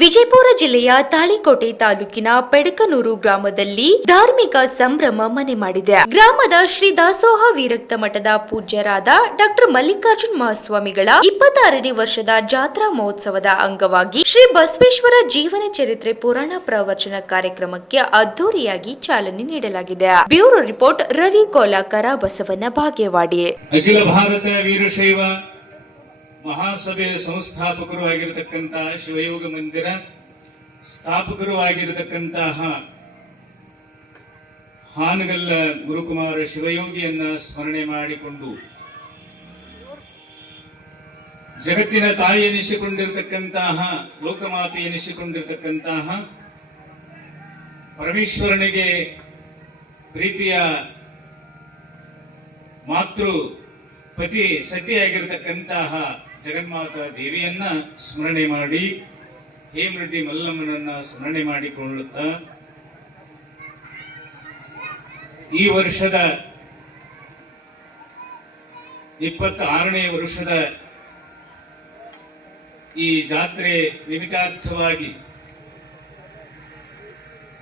ವಿಜಯಪುರ ಜಿಲ್ಲೆಯ ತಾಳಿಕೋಟೆ ತಾಲೂಕಿನ ಪೆಡಕನೂರು ಗ್ರಾಮದಲ್ಲಿ ಧಾರ್ಮಿಕ ಸಂಭ್ರಮ ಮನೆ ಮಾಡಿದೆ. ಗ್ರಾಮದ ಶ್ರೀ ದಾಸೋಹ ವಿರಕ್ತ ಮಠದ ಪೂಜ್ಯರಾದ ಡಾಕ್ಟರ್ ಮಲ್ಲಿಕಾರ್ಜುನ ಮಹಾಸ್ವಾಮಿಗಳ 26ನೇ ವರ್ಷದ ಜಾತ್ರಾ ಮಹೋತ್ಸವದ ಅಂಗವಾಗಿ ಶ್ರೀ ಬಸವೇಶ್ವರ ಜೀವನ ಚರಿತ್ರೆ ಪುರಾಣ ಪ್ರವಚನ ಕಾರ್ಯಕ್ರಮಕ್ಕೆ ಅದ್ದೂರಿಯಾಗಿ ಚಾಲನೆ ನೀಡಲಾಗಿದೆ. Bureau report Ravi ಕೋಲಾಕರ, Basavana Bagewadi. ಅಖಿಲ ಭಾರತ ವೀರಶೈವ ಮಹಾಸಭೆ ಸಂಸ್ಥಾಪಕರು ಆಗಿರತಕ್ಕಂತಹ ಶಿವಯೋಗ ಮಂದಿರ ಸ್ಥಾಪಕರು ಆಗಿರತಕ್ಕಂತಹ ಹಾನಗಲ್ಲ ಗುರುಕುಮಾರ ಶಿವಯೋಗಿಯನ್ನ ಸ್ಮರಣೆ ಮಾಡಿಕೊಂಡು ಜಗತ್ತಿನ ತಾಯಿ ಎನಿಸಿಕೊಂಡಿರತಕ್ಕಂತಹ ಲೋಕಮಾತೆ ಎನಿಸಿಕೊಂಡಿರತಕ್ಕಂತಹ ಪರಮೇಶ್ವರನಿಗೆ ಪ್ರೀತಿಯ ಮಾತೃ ಪತಿ ಸತಿಯಾಗಿರತಕ್ಕಂತಹ ಜಗನ್ಮಾತಾ ದೇವಿಯನ್ನ ಸ್ಮರಣೆ ಮಾಡಿ ಹೇಮರೆಡ್ಡಿ ಮಲ್ಲಮ್ಮನನ್ನ ಸ್ಮರಣೆ ಮಾಡಿಕೊಳ್ಳುತ್ತಾ ಈ ವರ್ಷದ 26ನೇ ವರ್ಷದ ಈ ಜಾತ್ರೆ ನಿಮಿತ್ತಾರ್ಥವಾಗಿ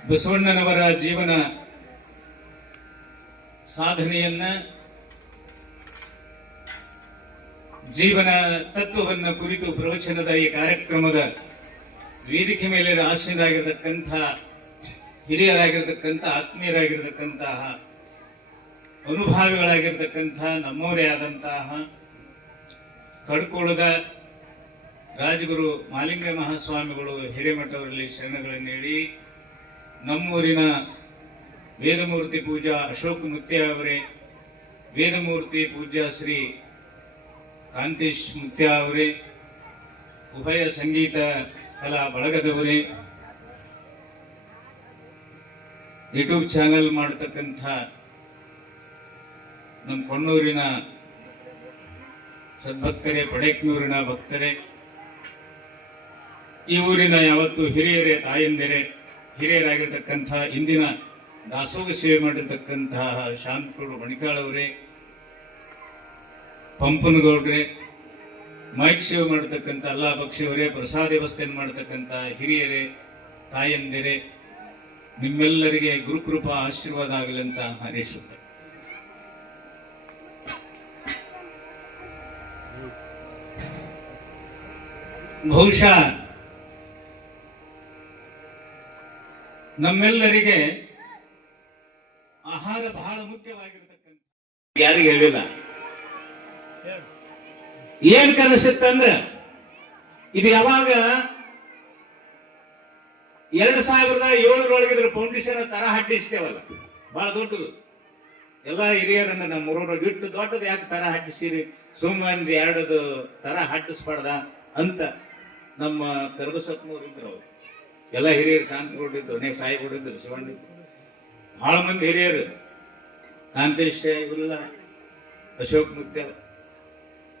ಬಸವಣ್ಣನವರ ಜೀವನ ಸಾಧನೆಯನ್ನ ಜೀವನ ತತ್ವವನ್ನು ಕುರಿತು ಪ್ರವಚನದ ಈ ಕಾರ್ಯಕ್ರಮದ ವೇದಿಕೆ ಮೇಲೆ ಆಸೀನರಾಗಿರತಕ್ಕಂಥ ಹಿರಿಯರಾಗಿರತಕ್ಕಂಥ ಆತ್ಮೀಯರಾಗಿರತಕ್ಕಂತಹ ಅನುಭಾವಿಗಳಾಗಿರತಕ್ಕಂಥ ನಮ್ಮವರೇ ಆದಂತಹ ಕಡ್ಕೋಳದ ರಾಜಗುರು ಮಾಲಿಂಗ ಮಹಾಸ್ವಾಮಿಗಳು ಹಿರೇಮಠವರಲ್ಲಿ ಶರಣಗಳನ್ನು ಹೇಳಿ ನಮ್ಮೂರಿನ ವೇದಮೂರ್ತಿ ಪೂಜಾ ಅಶೋಕ್ ಮುತ್ಯ ಅವರೇ, ವೇದಮೂರ್ತಿ ಪೂಜ್ಯ ಶ್ರೀ ಕಾಂತೇಶ್ ಮುತ್ಯ ಅವರೇ, ಉಭಯ ಸಂಗೀತ ಕಲಾ ಬಳಗದವರೇ, ಯೂಟ್ಯೂಬ್ ಚಾನೆಲ್ ಮಾಡತಕ್ಕಂಥ ನಮ್ಮ ಕೊಣ್ಣೂರಿನ ಸದ್ಭಕ್ತರೇ, ಪಡೇಕ್ನೂರಿನ ಭಕ್ತರೇ, ಈ ಊರಿನ ಯಾವತ್ತು ಹಿರಿಯರೇ, ತಾಯಂದಿರೇ, ಹಿರಿಯರಾಗಿರ್ತಕ್ಕಂಥ ಇಂದಿನ ದಾಸೋಹ ಸೇವೆ ಮಾಡಿರ್ತಕ್ಕಂತಹ ಶಾಂತಗೌಡ ಬಣಿಕಾಳವರೇ, ಪಂಪನಗೌಡ್ರೆ, ಮೈಕ್ ಸೇವೆ ಮಾಡತಕ್ಕಂಥ ಅಲ್ಲಾ ಬಕ್ಷಿಯವರೇ, ಪ್ರಸಾದ ವ್ಯವಸ್ಥೆಯನ್ನು ಮಾಡತಕ್ಕಂಥ ಹಿರಿಯರೇ, ತಾಯಂದಿರೇ, ನಿಮ್ಮೆಲ್ಲರಿಗೆ ಗುರುಕೃಪಾ ಆಶೀರ್ವಾದ ಆಗಲಿ ಅಂತ ಹಾರೈಸುತ್ತೆ. ಬಹುಶಃ ನಮ್ಮೆಲ್ಲರಿಗೆ ಆಹಾರ ಬಹಳ ಮುಖ್ಯವಾಗಿರತಕ್ಕಂಥ ಯಾರಿಗೆ ಹೇಳಿಲ್ಲ. ಏನ್ ಕನಸುತ್ತಂದ್ರೆ ಇದು ಯಾವಾಗ 2007 ಇದ್ರ ಫೌಂಡೇಶನ್ ತರ ಹಟ್ಟಿಸ್ತೇವಲ್ಲ, ಬಹಳ ದೊಡ್ಡದು. ಎಲ್ಲ ಹಿರಿಯರನ್ನ ನಮ್ಮೂರವ್ರು ಇಟ್ಟು ದೊಡ್ಡದು ಯಾಕೆ ತರ ಹಟ್ಟಿಸಿರಿ, ಸುಮ್ಮಂದಿ 2 ತರ ಹಟ್ಟಿಸ್ಬಾರ್ದ ಅಂತ ನಮ್ಮ ಕರ್ಬಸತ್ನವ್ರು ಇದ್ರು. ಅವ್ರು ಎಲ್ಲ ಹಿರಿಯರು, ಶಾಂತಗೊಂಡಿದ್ರು, ಅನೇಕ ಸಾಯಿಗೊಂಡಿದ್ರು, ಶಿವಣ್ಣಿದ್ರು, ಬಹಳ ಮಂದಿ ಹಿರಿಯರು, ಕಾಂತೇಶ ಇವರೆಲ್ಲ, ಅಶೋಕ್ ಮುತ್ಯ.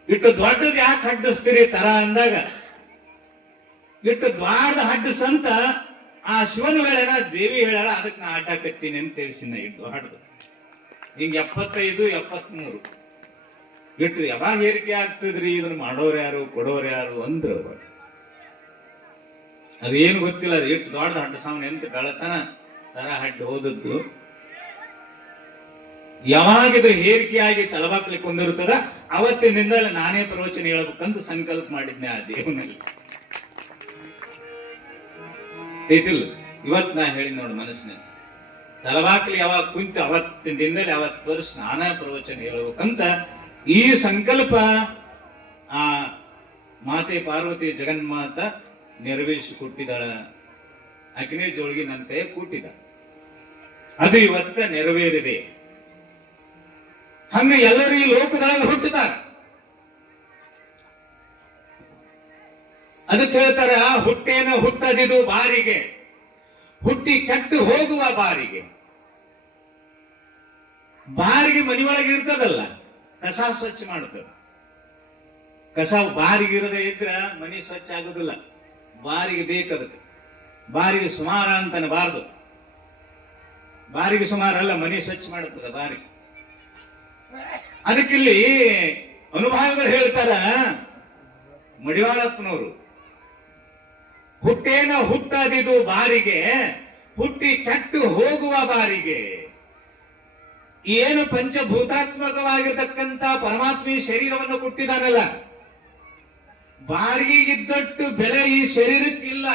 ಇಟ್ಟು ದೊಡ್ಡದು ಯಾಕೆ ಹಡ್ಡಿಸ್ತೀರಿ ತರ ಅಂದಾಗ, ಇಟ್ಟು ದ್ವಾರದ ಹಡ್ಡಿಸಂತ ಆ ಶಿವನ ಹೇಳ, ದೇವಿ ಹೇಳ, ಅದಕ್ಕೆ ನಾ ಆಟಾಕತ್ತೀನಿ ಅಂತ ತಿಳಿಸಿನ. ಇಟ್ಟು ದೊಡ್ಡದು ಹಿಂಗ 75, 73 ಇಟ್ಟು ಯಾವಾಗ ಏರಿಕೆ ಆಗ್ತದ್ರಿ, ಇದನ್ನ ಮಾಡೋರು ಯಾರು, ಕೊಡೋರು ಯಾರು ಅಂದ್ರು. ಅದೇನು ಗೊತ್ತಿಲ್ಲ. ಅದು ಇಟ್ಟು ದೊಡ್ಡ ಹಡ್ಡ ಸಾವನ್ ಎಂತ ಬೆಳತನ ತರ ಹಡ್ಡು ಹೋದದ್ದು. ಯಾವಾಗಿದು ಹೇರಿಕೆಯಾಗಿ ತಲಬಾಕ್ಲಿಕ್ಕೆ ಹೊಂದಿರುತ್ತದ ಅವತ್ತಿನಿಂದಲೇ ನಾನೇ ಪ್ರವಚನ ಹೇಳ್ಬೇಕಂತ ಸಂಕಲ್ಪ ಮಾಡಿದ್ನೆ ಆ ದೇವನಲ್ಲಿ. ಐತಿಲ್ಲ, ಇವತ್ತು ನಾ ಹೇಳಿ ನೋಡಿ ಮನಸ್ಸಿನಲ್ಲಿ ತಲಬಾಕ್ಲಿ ಯಾವಾಗ ಕುಂತು ಅವತ್ತಿನಿಂದಲೇ 40 ವರ್ಷ ನಾನಾ ಪ್ರವಚನ ಹೇಳ್ಬೇಕಂತ ಈ ಸಂಕಲ್ಪ ಆ ಮಾತೆ ಪಾರ್ವತಿ ಜಗನ್ಮಾತ ನೆರವೇರಿಸಿಕೊಟ್ಟಿದ್ದಾಳ. ಅಗ್ನಿ ಜೋಳಿಗೆ ನನ್ನ ಕೈ ಕೊಟ್ಟಿದ್ದ, ಅದು ಇವತ್ತ ನೆರವೇರಿದೆ. ಹಂಗ ಎಲ್ಲರೂ ಈ ಲೋಕದಾಗ ಹುಟ್ಟಿದಾರ. ಅದಕ್ಕೆ ಹೇಳ್ತಾರ, ಹುಟ್ಟೇನ ಹುಟ್ಟದಿದು ಬಾರಿಗೆ, ಹುಟ್ಟಿ ಕೆಟ್ಟು ಹೋಗುವ ಬಾರಿಗೆ. ಬಾರಿಗೆ ಮನೆಯೊಳಗೆ ಇರ್ತದಲ್ಲ, ಕಸ ಸ್ವಚ್ಛ ಮಾಡ್ತದ. ಕಸ ಬಾರಿಗೆ ಇರದೇ ಇದ್ರ ಮನೆ ಸ್ವಚ್ಛ ಆಗುದಿಲ್ಲ. ಬಾರಿಗೆ ಬೇಕದಕ್ಕೆ. ಬಾರಿಗೆ ಸುಮಾರ ಅಂತನಬಾರ್ದು. ಬಾರಿಗೆ ಸುಮಾರಲ್ಲ, ಮನೆ ಸ್ವಚ್ಛ ಮಾಡುತ್ತದ ಬಾರಿಗೆ. ಅದಕ್ಕಿಲ್ಲಿ ಅನುಭಾವಿಗಳು ಹೇಳ್ತಾರ, ಮಡಿವಾಳಪ್ಪನವರು ಹುಟ್ಟೇನ ಹುಟ್ಟದಿದು ಬಾರಿಗೆ, ಹುಟ್ಟಿ ಕೆಟ್ಟು ಹೋಗುವ ಬಾರಿಗೆ. ಏನು ಪಂಚಭೂತಾತ್ಮಕವಾಗಿರ್ತಕ್ಕಂಥ ಪರಮಾತ್ಮಿ ಶರೀರವನ್ನು ಕೊಟ್ಟಿದ್ದಾನಲ್ಲ, ಬಾರಿಗೆಗಿದ್ದಟ್ಟು ಬೆಲೆ ಈ ಶರೀರಕ್ಕಿಲ್ಲ.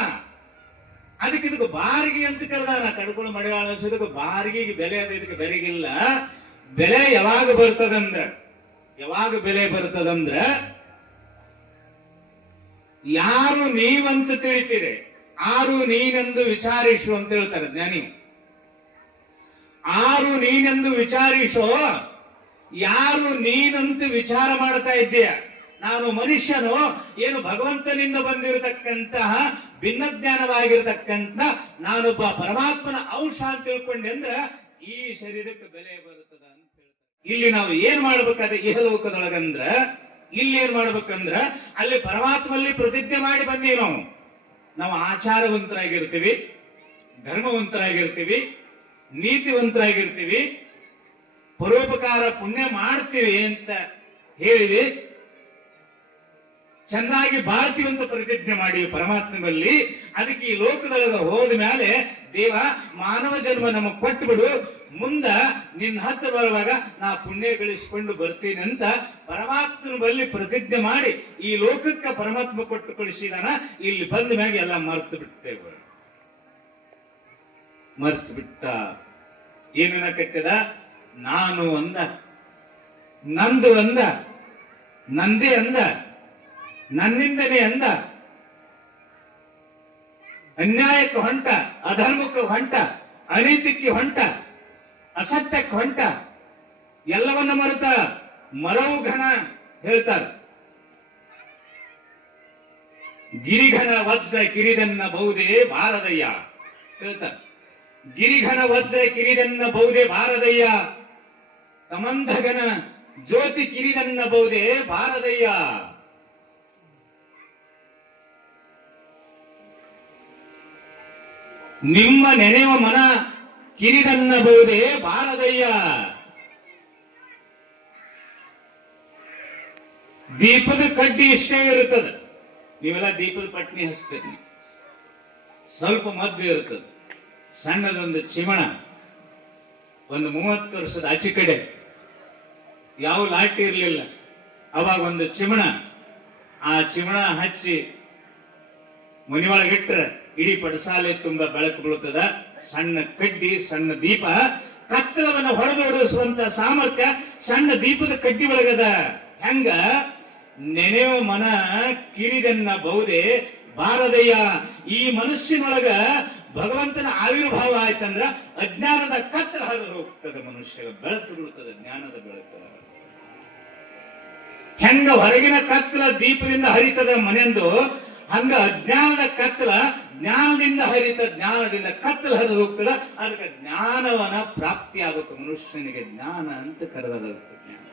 ಅದಕ್ಕೆ ಇದಕ್ಕೆ ಬಾರಿಗೆ ಅಂತ ಕರೆದಾನ. ಕಡ್ಕೊಂಡು ಮಡಿವಾಳ ಅನ್ಸೋದಕ್ಕೆ ಬಾರಿಗೆಗೆ ಬೆಲೆ ಅದ, ಇದಕ್ಕೆ ಬೆಲೆಗಿಲ್ಲ. ಬೆಲೆ ಯಾವಾಗ ಬರ್ತದಂದ್ರ, ಯಾವಾಗ ಬೆಲೆ ಬರ್ತದಂದ್ರ, ಯಾರು ನೀವಂತ ತಿಳಿತೀರಿ, ಆರು ನೀನೆಂದು ವಿಚಾರಿಸು ಅಂತ ಹೇಳ್ತಾರೆ ಜ್ಞಾನಿ. ಆರು ನೀನೆಂದು ವಿಚಾರಿಸೋ, ಯಾರು ನೀನಂತ ವಿಚಾರ ಮಾಡ್ತಾ ಇದ್ದೀಯ. ನಾನು ಮನುಷ್ಯನು, ಏನು ಭಗವಂತನಿಂದ ಬಂದಿರತಕ್ಕಂತಹ ಭಿನ್ನ ಜ್ಞಾನವಾಗಿರತಕ್ಕಂತ ನಾನೊಬ್ಬ ಪರಮಾತ್ಮನ ಅಂಶ ಅಂತ ತಿಳ್ಕೊಂಡೆ ಅಂದ್ರ ಈ ಶರೀರಕ್ಕೆ ಬೆಲೆ ಬರುತ್ತದ ಅಂತ ಹೇಳ್ತಾರೆ. ಇಲ್ಲಿ ನಾವು ಏನ್ ಮಾಡ್ಬೇಕಾದ್ರೆ ಇಹಲೋಕದೊಳಗಂದ್ರ, ಇಲ್ಲಿ ಏನ್ ಮಾಡ್ಬೇಕಂದ್ರ ಅಲ್ಲಿ ಪರಮಾತ್ಮಲ್ಲಿ ಪ್ರತಿಜ್ಞೆ ಮಾಡಿ ಬಂದೀವಿ. ನಾವು ಆಚಾರವಂತರಾಗಿರ್ತೀವಿ, ಧರ್ಮವಂತರಾಗಿರ್ತೀವಿ, ನೀತಿವಂತರಾಗಿರ್ತೀವಿ, ಪರೋಪಕಾರ ಪುಣ್ಯ ಮಾಡ್ತೀವಿ ಅಂತ ಹೇಳಿವಿ, ಚೆನ್ನಾಗಿ ಬಾಳ್ತೀವಿ ಅಂತ ಪ್ರತಿಜ್ಞೆ ಮಾಡಿ ಪರಮಾತ್ಮನಲ್ಲಿ. ಅದಕ್ಕೆ ಈ ಲೋಕದೊಳಗೆ ಹೋದ ಮೇಲೆ ದೇವ ಮಾನವ ಜನ್ಮ ನಮಗ್ ಕೊಟ್ಬಿಡು, ಮುಂದ ನಿನ್ನ ಹತ್ರ ಬರುವಾಗ ನಾ ಪುಣ್ಯ ಗಳಿಸಿಕೊಂಡು ಬರ್ತೀನಿ ಅಂತ ಪರಮಾತ್ಮನ ಬಳಿ ಪ್ರತಿಜ್ಞೆ ಮಾಡಿ ಈ ಲೋಕಕ್ಕೆ ಪರಮಾತ್ಮ ಕೊಟ್ಟು ಕಳಿಸಿದಾನ. ಇಲ್ಲಿ ಬಂದ ಮ್ಯಾಗ ಎಲ್ಲ ಮರ್ತು ಬಿಟ್ಟೇವೆ. ಮರ್ತು ಬಿಟ್ಟ ಏನನ್ನಕತ್ತದ, ನಾನು ಅಂದ, ನಂದು ಅಂದ, ನಂದೇ ಅಂದ, ನನ್ನಿಂದನೇ ಅಂದ, ಅನ್ಯಾಯಕ್ಕೆ ಹೊಂಟ, ಅಧರ್ಮಕ್ಕೆ ಹೊಂಟ, ಅನೀತಿಕ್ಕೆ ಹೊಂಟ, ಅಸತ್ಯಕ್ಕೆ ಹೊಂಟ, ಎಲ್ಲವನ್ನ ಮರೆತ ಮರವು ಘನ ಹೇಳ್ತಾರ. ಗಿರಿಘನ ವಜ್ರ ಕಿರಿದನ್ನ ಬಹುದೇ ಬಾರದಯ್ಯ ಹೇಳ್ತಾರ. ಗಿರಿಘನ ವಜ್ರ ಕಿರಿದನ್ನ ಬಹುದೇ ಬಾರದಯ್ಯ, ಕಮಂಧಗನ ಜ್ಯೋತಿ ಕಿರಿದನ್ನ ಬಹುದೇ ಬಾರದಯ್ಯ. ನಿಮ್ಮ ನೆನೆಯುವ ಮನ ಕಿರಿದನ್ನಬಹುದೇ ಬಾರದಯ್ಯ. ದೀಪದ ಕಡ್ಡಿ ಇಷ್ಟೇ ಇರುತ್ತದೆ. ನೀವೆಲ್ಲ ದೀಪದ ಪಟ್ನಿ ಹಚ್ತೀರಿ, ಸ್ವಲ್ಪ ಮದ್ದು ಇರುತ್ತದೆ. ಸಣ್ಣದೊಂದು ಚಿಮಣ, ಒಂದು 30 ವರ್ಷದ ಆಚೆ ಕಡೆ ಯಾವ ಲಾಟಿ ಇರಲಿಲ್ಲ, ಅವಾಗ ಒಂದು ಚಿಮಣ, ಆ ಚಿಮಣ ಹಚ್ಚಿ ಮನೆಯೊಳಗಿಟ್ರೆ ಇಡೀ ಪಡಸಾಲೆ ತುಂಬಾ ಬೆಳಕು ಬೀಳುತ್ತದ. ಸಣ್ಣ ಕಡ್ಡಿ, ಸಣ್ಣ ದೀಪ, ಕತ್ತಲವನ್ನು ಹೊಡೆದೊಡಿಸುವಂತ ಸಾಮರ್ಥ್ಯ ಸಣ್ಣ ದೀಪದ ಕಡ್ಡಿ ಒಳಗದ. ಹೆಂಗ ನೆನೆಯುವ ಮನ ಕಿರಿದನ್ನ ಬಹುದೇ ಬಾರದಯ್ಯ. ಈ ಮನುಷ್ಯನೊಳಗ ಭಗವಂತನ ಆವಿರ್ಭಾವ ಆಯ್ತಂದ್ರ ಅಜ್ಞಾನದ ಕತ್ತಲ ಹರಿದು ಹೋಗ್ತದೆ, ಮನುಷ್ಯ ಬೆಳಕು ಬೀಳುತ್ತದೆ, ಜ್ಞಾನದ ಬೆಳಕು. ಹೆಂಗ ಹೊರಗಿನ ಕತ್ತಲ ದೀಪದಿಂದ ಹರಿತದ ಮನೆಯಂದು, ಹಂಗ ಅಜ್ಞಾನದ ಕತ್ತಲ ಜ್ಞಾನದಿಂದ ಹರಿತ, ಜ್ಞಾನದಿಂದ ಕತ್ತಲ ಹರಿದು ಹೋಗ್ತದ. ಅದಕ್ಕೆ ಜ್ಞಾನವನ್ನ ಪ್ರಾಪ್ತಿ ಆಗಬೇಕು ಮನುಷ್ಯನಿಗೆ. ಜ್ಞಾನ ಅಂತ ಕರೆದ ಜ್ಞಾನ.